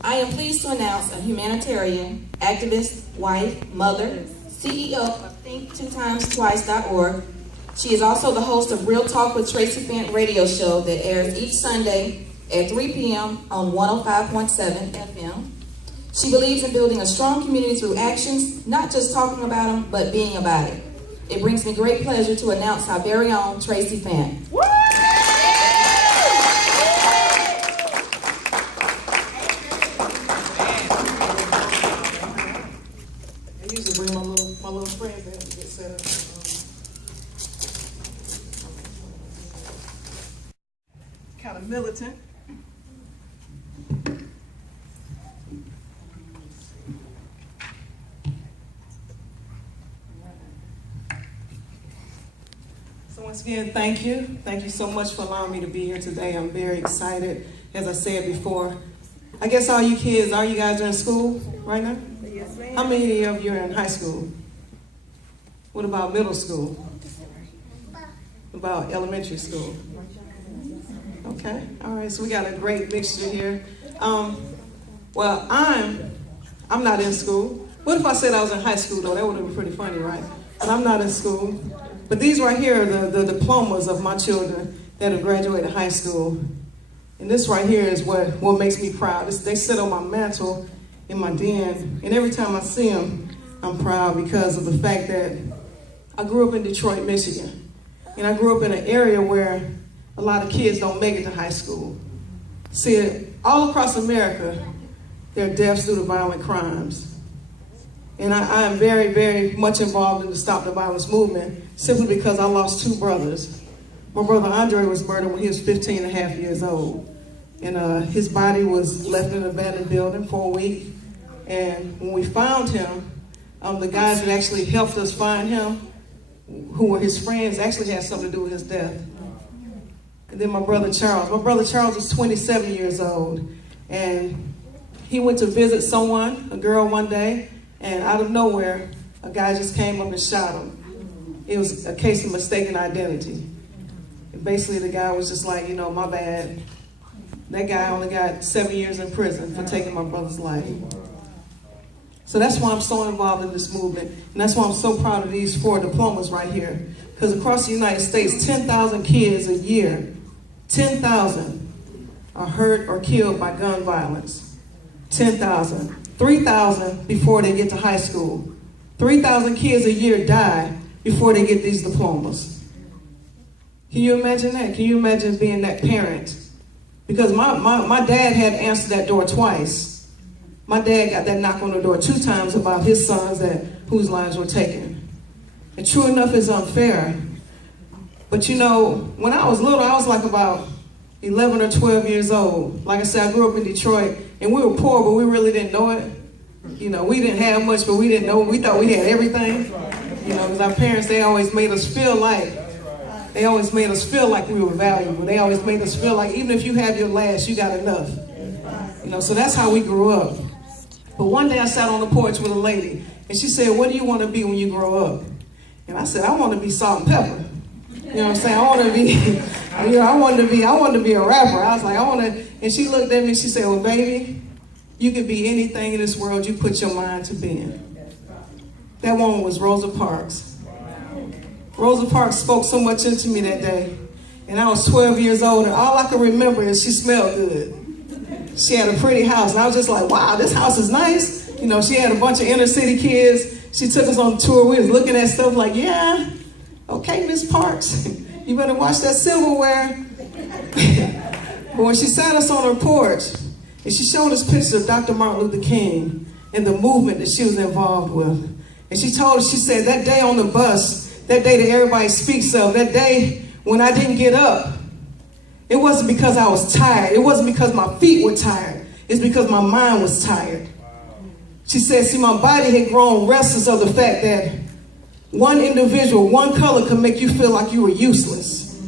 I am pleased to announce a humanitarian, activist, wife, mother, CEO of think2timestwice.org. She is also the host of Real Talk with Traci Fant radio show that airs each Sunday at 3 p.m. on 105.7 FM. She believes in building a strong community through actions, not just talking about them, but being about it. It brings me great pleasure to announce our very own Traci Fant. I usually bring my little friends in to get set up. Kind of militant. So once again, thank you. Thank you so much for allowing me to be here today. I'm very excited. As I said before, I guess all you kids, all you guys are in school right now? Yes, ma'am. How many of you are in high school? What about middle school? What about elementary school? Okay, all right, so we got a great mixture here. Well, I'm not in school. What if I said I was in high school though? That would have been pretty funny, right? But I'm not in school. But these right here are the diplomas of my children that have graduated high school. And this right here is what makes me proud. They sit on my mantle in my den, and every time I see them, I'm proud because of the fact that I grew up in Detroit, Michigan. And I grew up in an area where a lot of kids don't make it to high school. See, all across America, there are deaths due to violent crimes. And I am very, very much involved in the Stop the Violence movement simply because I lost two brothers. My brother Andre was murdered when he was 15 and a half years old. And his body was left in an abandoned building for a week. And when we found him, the guys that actually helped us find him, who were his friends, actually had something to do with his death. And then my brother Charles. My brother Charles was 27 years old. And he went to visit someone, a girl one day, and out of nowhere, a guy just came up and shot him. It was a case of mistaken identity. And basically the guy was just like, my bad. That guy only got 7 years in prison for taking my brother's life. So that's why I'm so involved in this movement. And that's why I'm so proud of these 4 diplomas right here. Because across the United States, 10,000 kids a year, 10,000 are hurt or killed by gun violence. 10,000. 3,000 before they get to high school. 3,000 kids a year die before they get these diplomas. Can you imagine that? Can you imagine being that parent? Because my dad had to answer that door twice. My dad got that knock on the door 2 times about his sons whose lives were taken. And true enough, it's unfair. But when I was little, I was like about 11 or 12 years old. Like I said, I grew up in Detroit, and we were poor, but we really didn't know it. We didn't have much, but we didn't know. We thought we had everything. Because our parents, they always made us feel like we were valuable. They always made us feel like even if you have your last, you got enough. So that's how we grew up. But one day I sat on the porch with a lady, and she said, "What do you want to be when you grow up?" And I said, "I want to be Salt and Pepper." You know what I'm saying? I want to be, I wanted to be a rapper. I was like, and she looked at me and she said, "Well, baby, you can be anything in this world you put your mind to being." That woman was Rosa Parks. Rosa Parks spoke so much into me that day. And I was 12 years old, and all I can remember is she smelled good. She had a pretty house, and I was just like, wow, this house is nice. She had a bunch of inner city kids. She took us on tour. We was looking at stuff like, yeah, okay, Miss Parks, you better watch that silverware. But when she sat us on her porch, and she showed us pictures of Dr. Martin Luther King and the movement that she was involved with. And she said, that day on the bus, that day that everybody speaks of, that day when I didn't get up, it wasn't because I was tired. It wasn't because my feet were tired. It's because my mind was tired. She said, see, my body had grown restless of the fact that one individual, one color could make you feel like you were useless.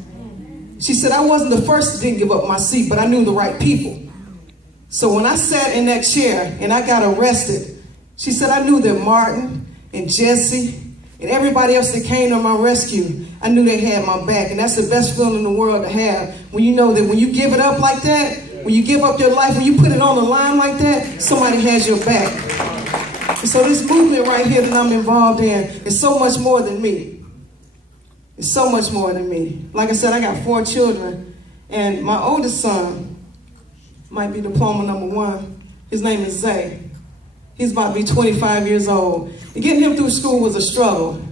She said, I wasn't the first that didn't give up my seat, but I knew the right people. So when I sat in that chair and I got arrested, she said, I knew that Martin and Jesse and everybody else that came to my rescue, I knew they had my back. And that's the best feeling in the world to have, when you know that when you give it up like that, when you give up your life, when you put it on the line like that, somebody has your back. And so this movement right here that I'm involved in is so much more than me. It's so much more than me. Like I said, I got 4 children, and my oldest son might be diploma number 1. His name is Zay. He's about to be 25 years old. And getting him through school was a struggle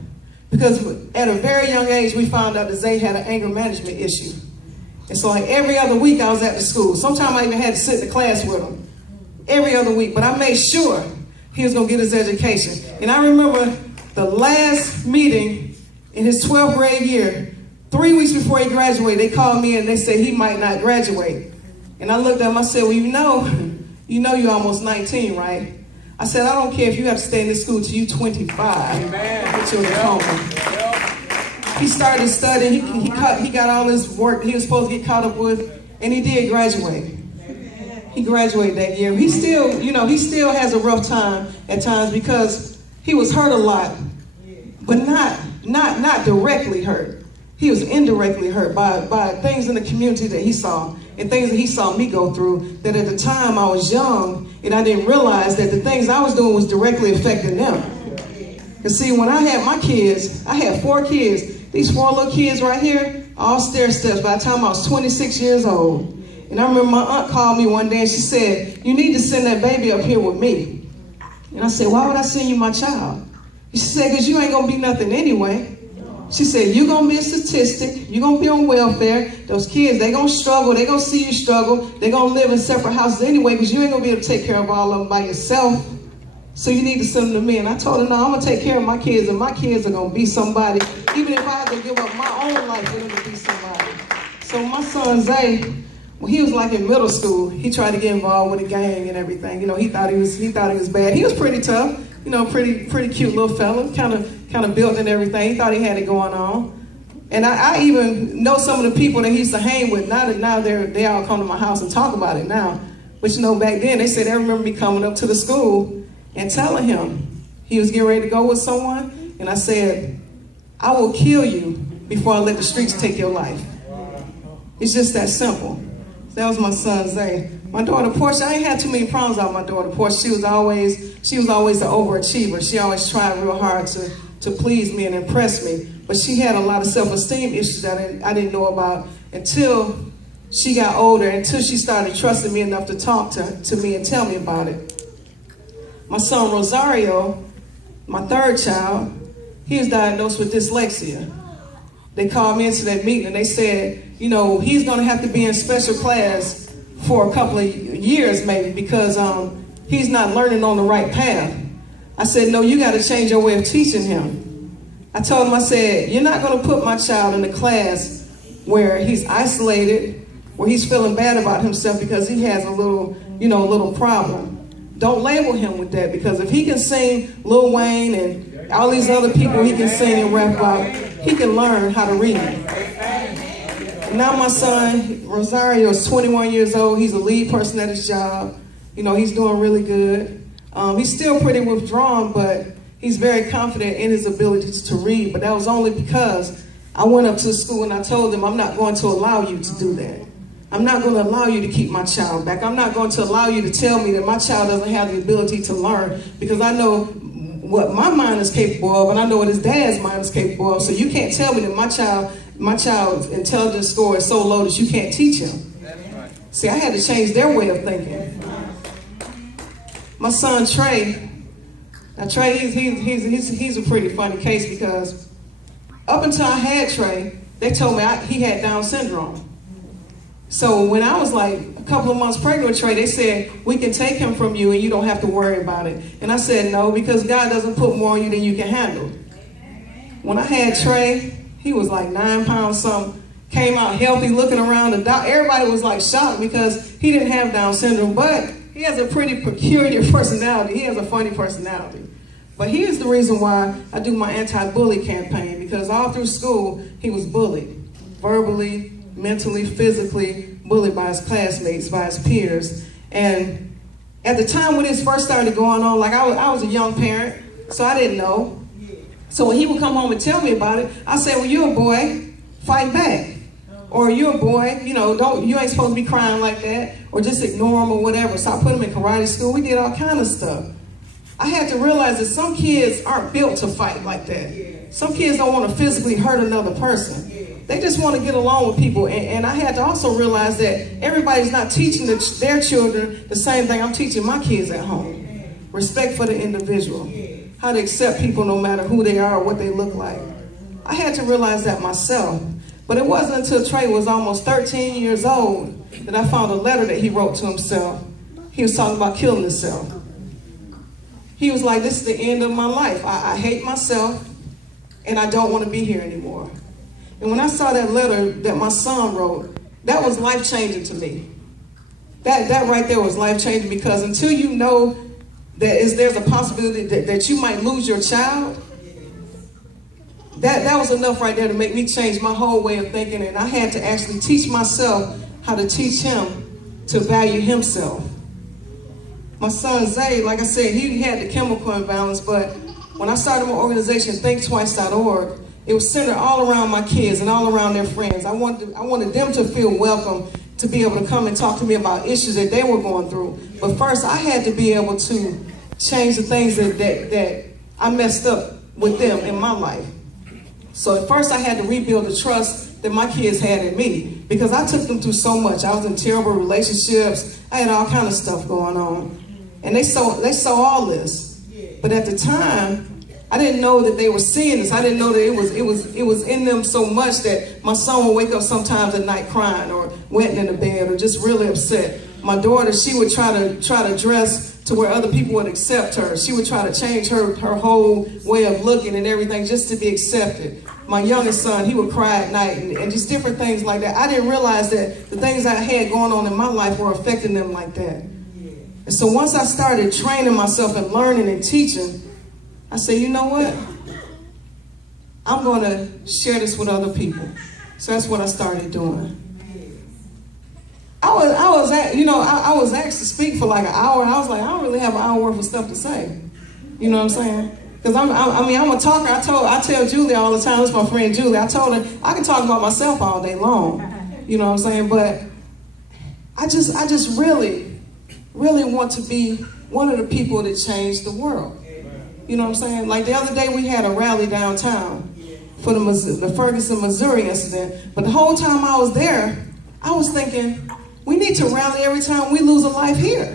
because at a very young age, we found out that Zay had an anger management issue. And so like every other week I was at the school. Sometimes I even had to sit in the class with him. Every other week. But I made sure he was going to get his education. And I remember the last meeting in his 12th grade year, 3 weeks before he graduated, they called me and they said he might not graduate. And I looked at him, I said, well, you know you're almost 19, right? I said, I don't care if you have to stay in this school till you're 25. Get your diploma. He started studying. He got all his work he was supposed to get caught up with, and he did graduate. He graduated that year. He still has a rough time at times because he was hurt a lot, but not directly hurt. He was indirectly hurt by things in the community that he saw and things that he saw me go through, that at the time I was young and I didn't realize that the things I was doing was directly affecting them. And see, when I had my kids, I had 4 kids. These 4 little kids right here, all stair steps by the time I was 26 years old. And I remember my aunt called me one day and she said, you need to send that baby up here with me. And I said, why would I send you my child? She said, because you ain't going to be nothing anyway. She said, you're going to be a statistic. You're going to be on welfare. Those kids, they're going to struggle. They're going to see you struggle. They're going to live in separate houses anyway because you ain't going to be able to take care of all of them by yourself. So you need to send them to me. And I told her, no, I'm going to take care of my kids, and my kids are going to be somebody, even if I have to give up my own life for them to be somebody. So my son, Zay, when he was like in middle school, he tried to get involved with a gang and everything. He thought he was bad. He was pretty tough. Pretty cute little fella, kind of built and everything. He thought he had it going on. And I even know some of the people that he used to hang with. Now they all come to my house and talk about it now. But back then they said they remember me coming up to the school and telling him he was getting ready to go with someone. And I said, I will kill you before I let the streets take your life. It's just that simple. So that was my son, Zay. My daughter Portia, I ain't had too many problems with my daughter Portia. She was always the overachiever. She always tried real hard to please me and impress me. But she had a lot of self-esteem issues that I didn't know about until she got older, until she started trusting me enough to talk to me and tell me about it. My son Rosario, my 3rd child, he was diagnosed with dyslexia. They called me into that meeting and they said, he's going to have to be in special class for a couple of years maybe because he's not learning on the right path. I said, no, you got to change your way of teaching him. I told him, I said, you're not going to put my child in a class where he's isolated, where he's feeling bad about himself because he has a little problem. Don't label him with that, because if he can sing Lil Wayne and all these other people he can sing and rap about, he can learn how to read. Now my son, Rosario, is 21 years old. He's a lead person at his job. He's doing really good. He's still pretty withdrawn, but he's very confident in his ability to read. But that was only because I went up to the school and I told them, I'm not going to allow you to do that. I'm not going to allow you to keep my child back. I'm not going to allow you to tell me that my child doesn't have the ability to learn, because I know what my mind is capable of, and I know what his dad's mind is capable of. So you can't tell me that my child's intelligence score is so low that you can't teach him. Right. See, I had to change their way of thinking. My son Trey, now Trey, he's a pretty funny case, because up until I had Trey, they told me he had Down syndrome. So when I was like a couple of months pregnant with Trey, they said, we can take him from you and you don't have to worry about it. And I said, no, because God doesn't put more on you than you can handle. When I had Trey, he was like 9 pounds something, came out healthy, looking around. Everybody was like shocked because he didn't have Down syndrome, but he has a pretty peculiar personality. He has a funny personality. But here's the reason why I do my anti-bully campaign, because all through school, he was bullied, verbally, mentally, physically bullied by his classmates, by his peers. And at the time when this first started going on, like I was a young parent, so I didn't know. So when he would come home and tell me about it, I said, well, you're a boy, fight back. Or you're a boy, you ain't supposed to be crying like that, or just ignore them or whatever. So I put them in karate school. We did all kind of stuff. I had to realize that some kids aren't built to fight like that. Some kids don't want to physically hurt another person. They just want to get along with people. And I had to also realize that everybody's not teaching their children the same thing I'm teaching my kids at home. Respect for the individual. How to accept people no matter who they are or what they look like. I had to realize that myself. But it wasn't until Trey was almost 13 years old that I found a letter that he wrote to himself. He was talking about killing himself. He was like, this is the end of my life. I hate myself, and I don't want to be here anymore. And when I saw that letter that my son wrote, that was life-changing to me. That right there was life-changing, because until you know that there's a possibility that you might lose your child, that was enough right there to make me change my whole way of thinking. And I had to actually teach myself how to teach him to value himself. My son Zay, like I said, he had the chemical imbalance, but when I started my organization, ThinkTwice.org, it was centered all around my kids and all around their friends. I wanted them to feel welcome, to be able to come and talk to me about issues that they were going through. But first, I had to be able to change the things that I messed up with them in my life. So at first I had to rebuild the trust that my kids had in me, because I took them through so much. I was in terrible relationships. I had all kind of stuff going on. And they saw all this. But at the time, I didn't know that they were seeing this. I didn't know that it was in them so much that my son would wake up sometimes at night crying or wetting in the bed or just really upset. My daughter, she would try to dress to where other people would accept her. She would try to change her whole way of looking and everything just to be accepted. My youngest son, he would cry at night and just different things like that. I didn't realize that the things I had going on in my life were affecting them like that. And so once I started training myself and learning and teaching, I said, you know what? I'm going to share this with other people. So that's what I started doing. I was asked to speak for like an hour, and I was like, I don't really have an hour worth of stuff to say. You know what I'm saying? Because I'm a talker. I tell Julie all the time. It's my friend Julie. I told her I can talk about myself all day long. You know what I'm saying? But I just really want to be one of the people that change the world. You know what I'm saying? Like the other day we had a rally downtown for the Ferguson, Missouri incident. But the whole time I was there, I was thinking, we need to rally every time we lose a life here.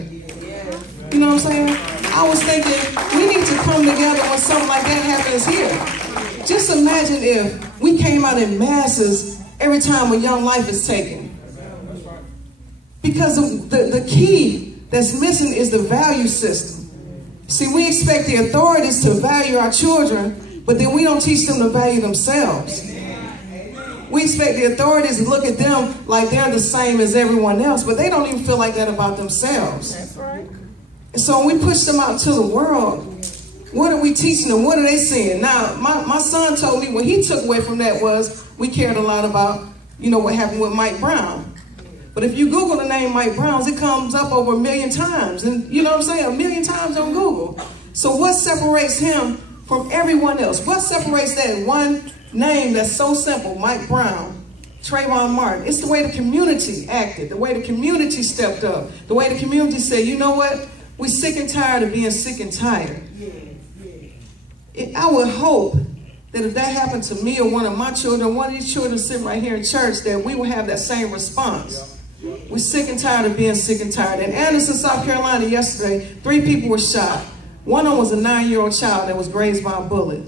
You know what I'm saying? I was thinking, we need to come together when something like that happens here. Just imagine if we came out in masses every time a young life is taken. Because the key that's missing is the value system. See, we expect the authorities to value our children, but then we don't teach them to value themselves. We expect the authorities to look at them like they're the same as everyone else, but they don't even feel like that about themselves. That's right. And so when we push them out to the world, what are we teaching them? What are they seeing? Now, my son told me what he took away from that was we cared a lot about, what happened with Mike Brown. But if you Google the name Mike Brown, it comes up over 1 million times. And you know what I'm saying? 1 million times on Google. So what separates him from everyone else? What separates that one name that's so simple, Mike Brown, Trayvon Martin? It's the way the community acted, the way the community stepped up, the way the community said, you know what? We're sick and tired of being sick and tired. I would hope that if that happened to me or one of my children, one of these children sitting right here in church, that we would have that same response. We're sick and tired of being sick and tired. In Anderson, South Carolina yesterday, 3 people were shot. One of them was a 9-year-old child that was grazed by a bullet.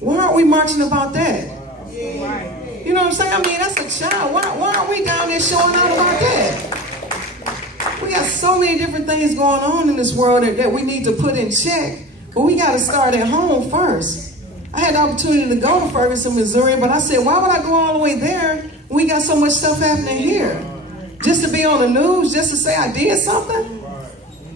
Why aren't we marching about that? You know what I'm saying? I mean, that's a child. Why aren't we down there showing out about that? We got so many different things going on in this world that we need to put in check. But we got to start at home first. I had the opportunity to go to Ferguson, Missouri, but I said, why would I go all the way there when we got so much stuff happening here? Just to be on the news, just to say I did something?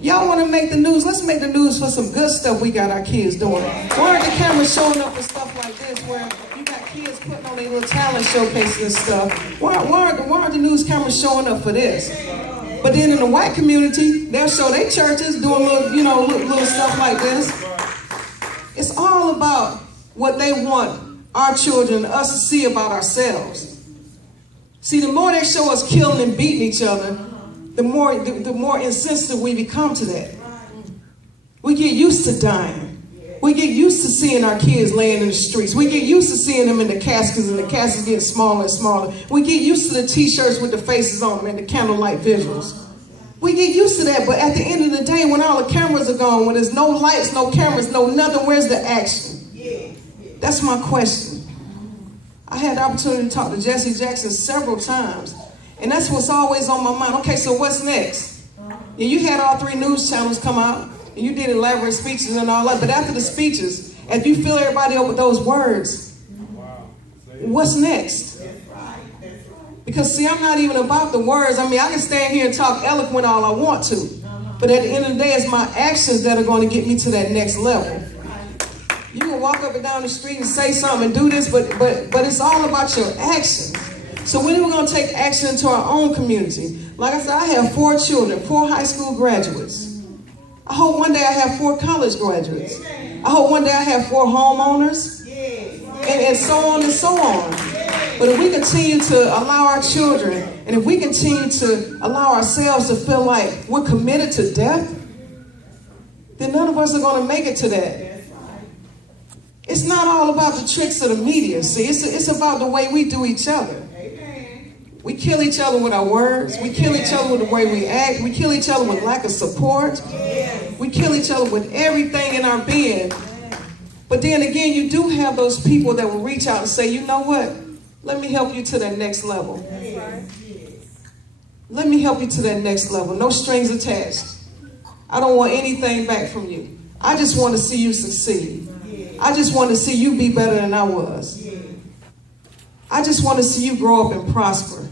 Y'all want to make the news? Let's make the news for some good stuff we got our kids doing. Why aren't the cameras showing up for stuff like this where you got kids putting on their little talent showcases and stuff? Why aren't the news cameras showing up for this? But then in the white community, they'll show their churches doing little stuff like this. It's all about what they want our children, us to see about ourselves. See, the more they show us killing and beating each other, the more insensitive we become to that. We get used to dying. We get used to seeing our kids laying in the streets. We get used to seeing them in the caskets, and the caskets getting smaller and smaller. We get used to the t-shirts with the faces on them and the candlelight visuals. We get used to that, but at the end of the day, when all the cameras are gone, when there's no lights, no cameras, no nothing, where's the action? That's my question. I had the opportunity to talk to Jesse Jackson several times, and that's what's always on my mind. Okay, so what's next? Yeah, you had all 3 news channels come out, and you did elaborate speeches and all that, but after the speeches, if you fill everybody up with those words, what's next? Because see, I'm not even about the words. I mean, I can stand here and talk eloquent all I want to, but at the end of the day, it's my actions that are going to get me to that next level. You can walk up and down the street and say something and do this, but it's all about your actions. So when are we going to take action into our own community? Like I said, I have 4 children, 4 high school graduates. I hope one day I have 4 college graduates. I hope one day I have 4 homeowners, and so on and so on. But if we continue to allow our children, and if we continue to allow ourselves to feel like we're committed to death, then none of us are going to make it to that. It's not all about the tricks of the media. See, it's about the way we do each other. We kill each other with our words. We kill each other with the way we act. We kill each other with lack of support. We kill each other with everything in our being. But then again, you do have those people that will reach out and say, you know what? Let me help you to that next level. Let me help you to that next level. No strings attached. I don't want anything back from you. I just want to see you succeed. I just want to see you be better than I was. I just want to see you grow up and prosper.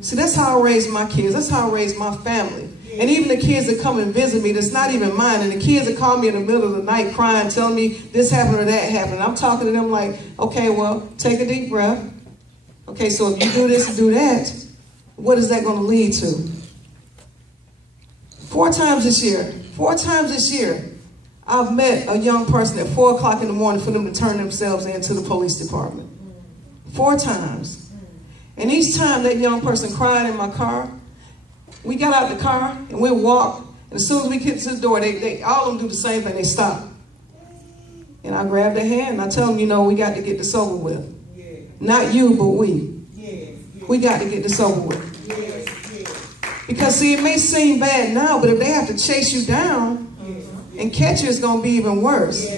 See, that's how I raise my kids. That's how I raise my family. And even the kids that come and visit me, that's not even mine. And the kids that call me in the middle of the night crying, telling me this happened or that happened. I'm talking to them like, okay, well, take a deep breath. Okay, so if you do this and do that, what is that going to lead to? 4 times this year, I've met a young person at 4 o'clock in the morning for them to turn themselves into the police department. 4 times. And each time that young person cried in my car, we got out the car and we walked. And as soon as we get to the door, they all of them do the same thing. They stop. And I grab their hand and I tell them, you know, we got to get this over with. Not you, but we. We got to get this over with. Because see, it may seem bad now, but if they have to chase you down and catch you, it's going to be even worse.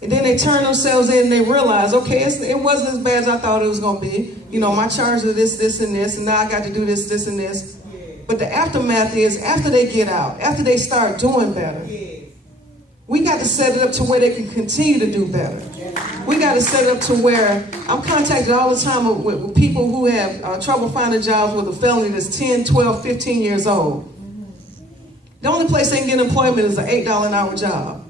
And then they turn themselves in and they realize, okay, it wasn't as bad as I thought it was going to be. You know, my charge is this, and this, and now I got to do this, and this. But the aftermath is, after they get out, after they start doing better, we got to set it up to where they can continue to do better. We got to set it up to where I'm contacted all the time with people who have trouble finding jobs with a felony that's 10, 12, 15 years old. The only place they can get employment is an $8 an hour job.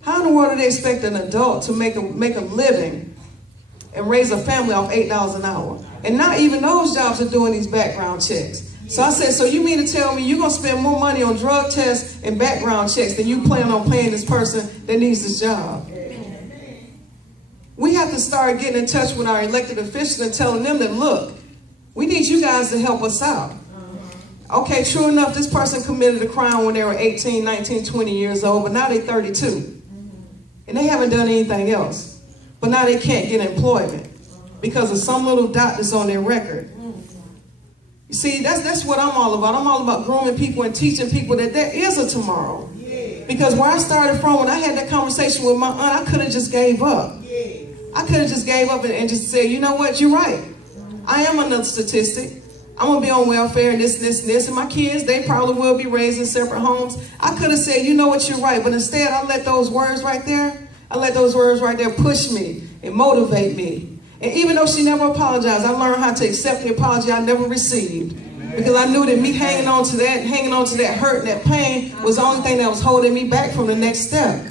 How in the world do they expect an adult to make a living and raise a family off $8 an hour? And not even those jobs are doing these background checks. So I said, so you mean to tell me you're going to spend more money on drug tests and background checks than you plan on paying this person that needs this job? We have to start getting in touch with our elected officials and telling them that, look, we need you guys to help us out. Okay, true enough, this person committed a crime when they were 18, 19, 20 years old, but now they're 32. And they haven't done anything else. But now they can't get employment because of some little dot that's on their record. You see, that's what I'm all about. I'm all about grooming people and teaching people that there is a tomorrow. Because where I started from, when I had that conversation with my aunt, I could have just gave up. I could have just gave up and just said, you know what, you're right. I am another statistic. I'm going to be on welfare and this. And my kids, they probably will be raised in separate homes. I could have said, you know what, you're right. But instead, I let those words right there push me and motivate me. And even though she never apologized, I learned how to accept the apology I never received. Because I knew that me hanging on to that hurt and that pain was the only thing that was holding me back from the next step.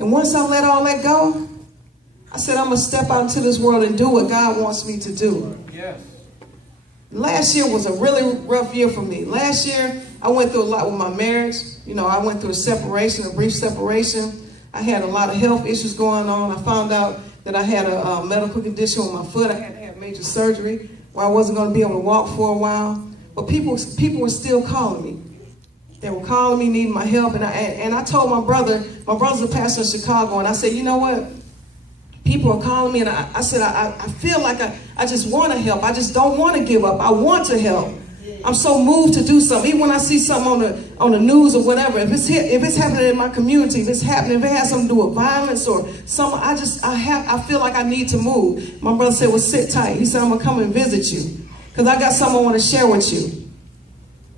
And once I let all that go, I said, I'm going to step out into this world and do what God wants me to do. Yes. Last year was a really rough year for me. Last year, I went through a lot with my marriage. You know, I went through a brief separation. I had a lot of health issues going on. I found out that I had a medical condition with my foot. I had to have major surgery. where I wasn't going to be able to walk for a while. But people were still calling me. They were calling me, needing my help. And I told my brother's a pastor in Chicago, and I said, you know what? People are calling me, and I said, I feel like I just want to help. I just don't want to give up. I want to help. I'm so moved to do something. Even when I see something on the news or whatever, if it's happening in my community, if it has something to do with violence or something, I feel like I need to move. My brother said, well, sit tight. He said, I'm gonna come and visit you because I got something I want to share with you.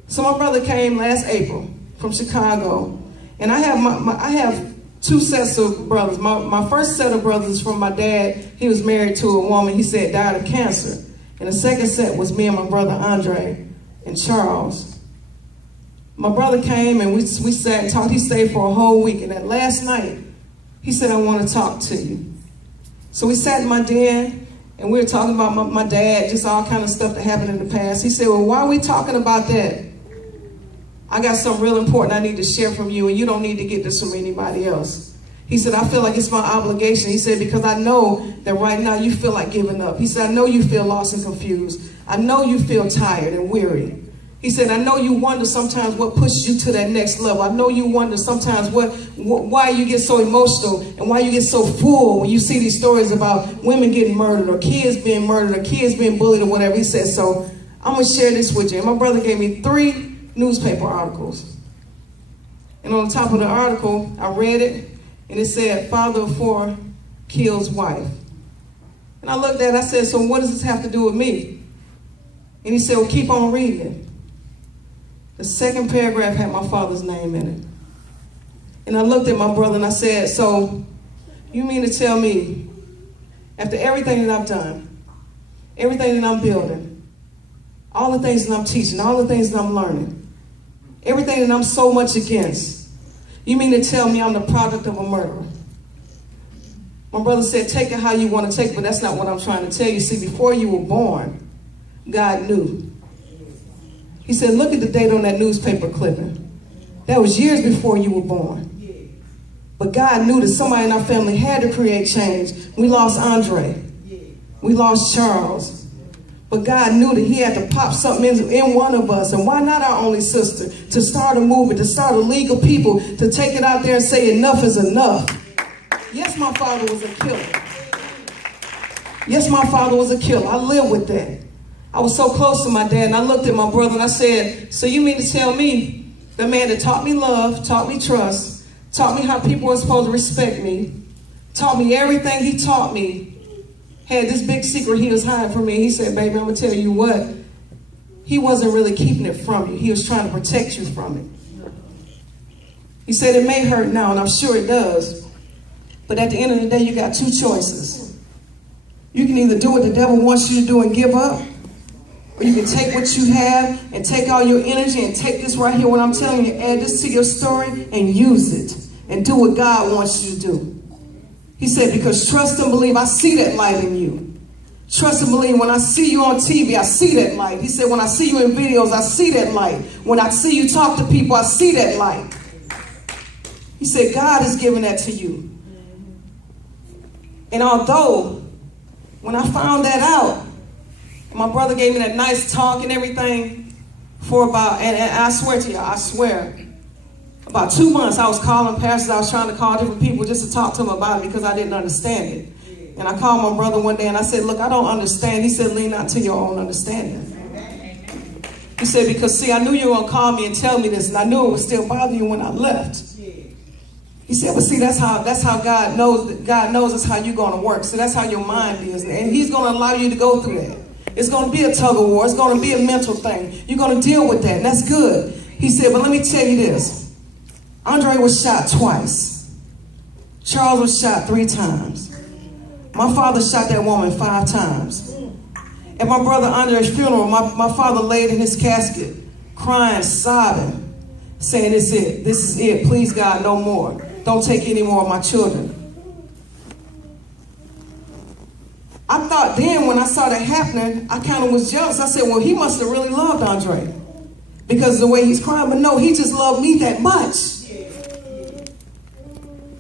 So my brother came last April from Chicago, and I have two sets of brothers. My first set of brothers is from my dad. He was married to a woman, he said, died of cancer. And the second set was me and my brother Andre and Charles. My brother came and we sat and talked. He stayed for a whole week. And that last night, he said, I want to talk to you. So we sat in my den and we were talking about my dad, just all kind of stuff that happened in the past. He said, well, why are we talking about that? I got something real important I need to share from you, and you don't need to get this from anybody else. He said, I feel like it's my obligation. He said, because I know that right now you feel like giving up. He said, I know you feel lost and confused. I know you feel tired and weary. He said, I know you wonder sometimes what pushes you to that next level. I know you wonder sometimes why you get so emotional and why you get so full when you see these stories about women getting murdered or kids being murdered or kids being bullied or whatever. He said, so I'm going to share this with you. And my brother gave me 3 newspaper articles. And on the top of the article, I read it, and it said, father of 4 kills wife. And I looked at it, I said, so what does this have to do with me? And he said, well, keep on reading it. The second paragraph had my father's name in it. And I looked at my brother and I said, so you mean to tell me, after everything that I've done, everything that I'm building, all the things that I'm teaching, all the things that I'm learning, everything that I'm so much against, you mean to tell me I'm the product of a murderer? My brother said, take it how you want to take it, but that's not what I'm trying to tell you. See, before you were born, God knew. He said, look at the date on that newspaper clipping. That was years before you were born. But God knew that somebody in our family had to create change. We lost Andre. We lost Charles. But God knew that he had to pop something in one of us. And why not our only sister? To start a movement, to start a league of people, to take it out there and say enough is enough. Yes, my father was a killer. Yes, my father was a killer. I lived with that. I was so close to my dad, and I looked at my brother and I said, so you mean to tell me, the man that taught me love, taught me trust, taught me how people were supposed to respect me, taught me everything he taught me, had this big secret he was hiding from me. He said, baby, I'm going to tell you what, he wasn't really keeping it from you. He was trying to protect you from it. He said, it may hurt now, and I'm sure it does, but at the end of the day, you got 2 choices. You can either do what the devil wants you to do and give up, or you can take what you have and take all your energy and take this right here, what I'm telling you, add this to your story and use it and do what God wants you to do. He said, because trust and believe, I see that light in you. Trust and believe, when I see you on TV, I see that light. He said, when I see you in videos, I see that light. When I see you talk to people, I see that light. He said, God is giving that to you. And although, when I found that out, my brother gave me that nice talk and everything for about, and I swear to you, I swear, about 2 months I was calling pastors. I was trying to call different people just to talk to them about it because I didn't understand it. And I called my brother one day and I said, look, I don't understand. He said, lean not to your own understanding. He said, because see, I knew you were going to call me and tell me this, and I knew it would still bother you when I left. He said, but see, that's how God knows. God knows that's how you're going to work. So that's how your mind is. And he's going to allow you to go through that. It's going to be a tug of war. It's going to be a mental thing. You're going to deal with that, and that's good. He said, but let me tell you this. Andre was shot twice. Charles was shot 3 times. My father shot that woman 5 times. At my brother Andre's funeral, my father laid in his casket, crying, sobbing, saying, this is it. This is it. Please, God, no more. Don't take any more of my children. I thought then when I saw that happening, I kind of was jealous. I said, well, he must have really loved Andre because of the way he's crying. But no, he just loved me that much.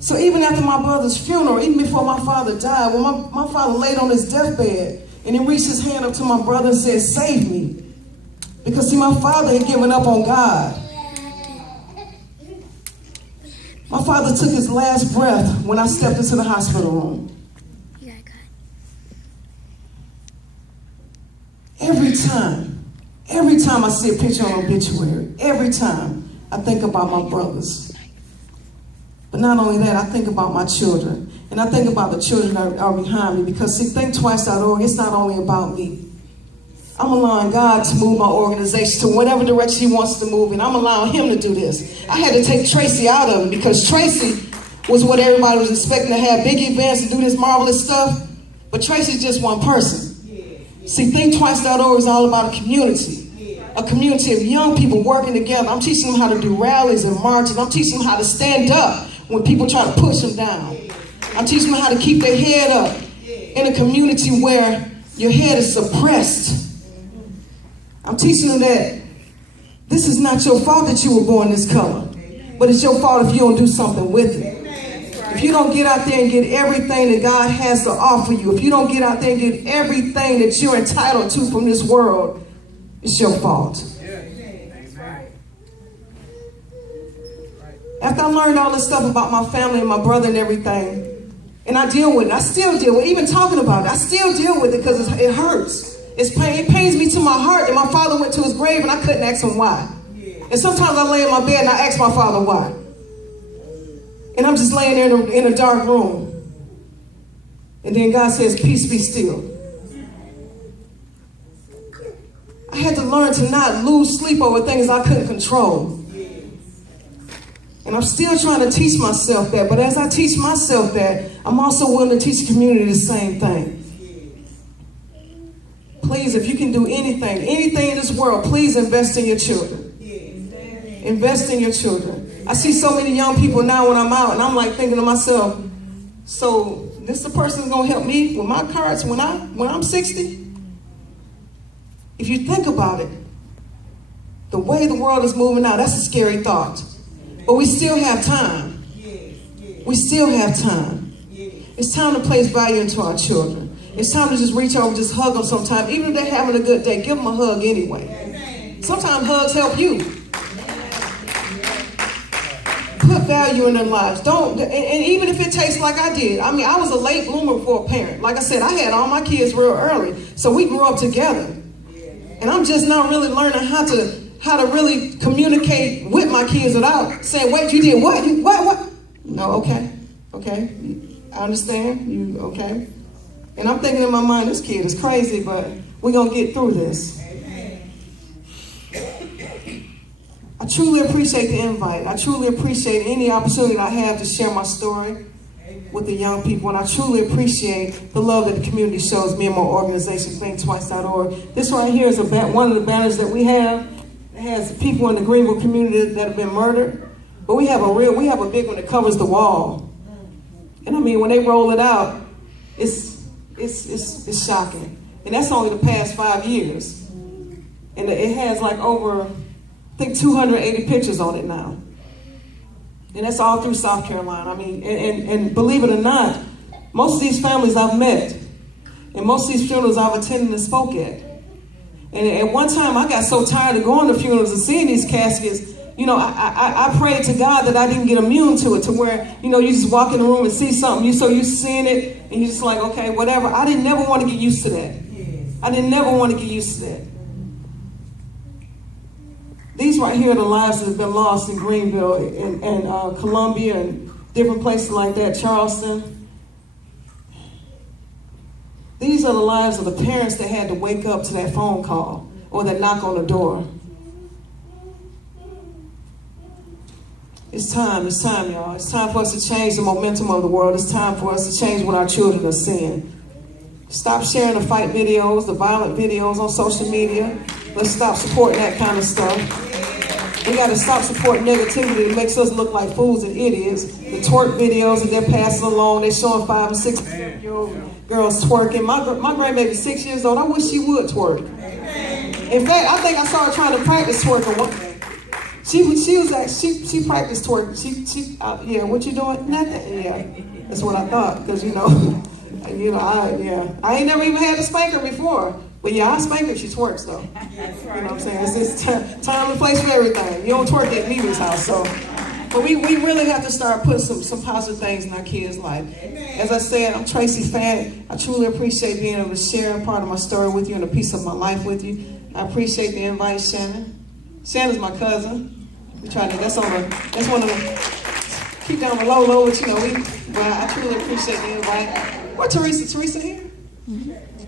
So even after my brother's funeral, even before my father died, when my father laid on his deathbed, And he reached his hand up to my brother and said, "Save me." Because see, my father had given up on God. My father took his last breath when I stepped into the hospital room. Every time I see a picture on an obituary, every time I think about my brothers. But not only that, I think about my children. And I think about the children that are behind me. Because see, ThinkTwice.org, it's not only about me. I'm allowing God to move my organization to whatever direction he wants to move, and I'm allowing him to do this. I had to take Traci out of it because Traci was what everybody was expecting to have, big events and do this marvelous stuff. But Traci's just one person. See, ThinkTwice.org is all about a community of young people working together. I'm teaching them how to do rallies and marches. I'm teaching them how to stand up when people try to push them down. I'm teaching them how to keep their head up in a community where your head is suppressed. I'm teaching them that this is not your fault that you were born this color, but it's your fault if you don't do something with it. If you don't get out there and get everything that God has to offer you, if you don't get out there and get everything that you're entitled to from this world, it's your fault. After I learned all this stuff about my family and my brother and everything, and I deal with it, I still deal with it, even talking about it, I still deal with it because it hurts. It pains me to my heart that my father went to his grave and I couldn't ask him why. And sometimes I lay in my bed and I ask my father why. And I'm just laying there in a dark room. And then God says, "Peace, be still." I had to learn to not lose sleep over things I couldn't control. And I'm still trying to teach myself that. But as I teach myself that, I'm also willing to teach the community the same thing. Please, if you can do anything in this world, please invest in your children. Invest in your children. I see so many young people now when I'm out, and I'm like thinking to myself, so this the person gonna help me with my cards when I'm 60? If you think about it, the way the world is moving now, that's a scary thought. But we still have time. We still have time. It's time to place value into our children. It's time to just reach over and just hug them sometime. Even if they're having a good day, give them a hug anyway. Sometimes hugs help you. Put value in their lives. And even if it takes like I did. I mean, I was a late bloomer for a parent. Like I said, I had all my kids real early. So we grew up together. And I'm just now really learning how to really communicate with my kids without saying, "Wait, you did what? What? No, okay. I understand. You okay?" And I'm thinking in my mind, this kid is crazy, but we're going to get through this. I truly appreciate the invite. I truly appreciate any opportunity I have to share my story with the young people. And I truly appreciate the love that the community shows me and my organization, ThinkTwice.org. This right here is one of the banners that we have. It has people in the Greenville community that have been murdered. But we have a big one that covers the wall. And I mean, when they roll it out, it's shocking. And that's only the past 5 years. And it has like over, I think 280 pictures on it now. And that's all through South Carolina. I mean, and believe it or not, most of these families I've met, and most of these funerals I've attended and spoke at. And at one time I got so tired of going to funerals and seeing these caskets, you know, I prayed to God that I didn't get immune to it, to where, you know, you just walk in the room and see something, you're so used to seeing it, and you're just like, okay, whatever. I didn't never want to get used to that. I didn't never want to get used to that. These right here are the lives that have been lost in Greenville and Columbia and different places like that, Charleston. These are the lives of the parents that had to wake up to that phone call or that knock on the door. It's time, y'all. It's time for us to change the momentum of the world. It's time for us to change what our children are seeing. Stop sharing the fight videos, the violent videos on social media. Let's stop supporting that kind of stuff. We got to stop supporting negativity that makes us look like fools and idiots. The twerk videos that they're passing along, they're showing 5 and 6-year-old girls twerking. My grandbaby's 6 years old. I wish she would twerk. In fact, I think I saw her trying to practice twerking one day. She practiced twerking. Yeah, what you doing? Nothing. Yeah, that's what I thought, because you know, You know, I ain't never even had to spank her before. But yeah, I spank her if she twerks, though. You know what I'm saying? It's just time and place for everything. You don't twerk at Mimi's house, so. But we really have to start putting some positive things in our kids' life. As I said, I'm Traci Fant. I truly appreciate being able to share a part of my story with you and a piece of my life with you. I appreciate the invite, Shannon. Shannon's my cousin. We try to. That's one of the. Keep down the low, but you know But I truly appreciate the invite. Where Teresa? Teresa here?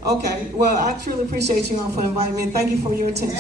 Okay. Well, I truly appreciate you all for inviting me. Thank you for your attention.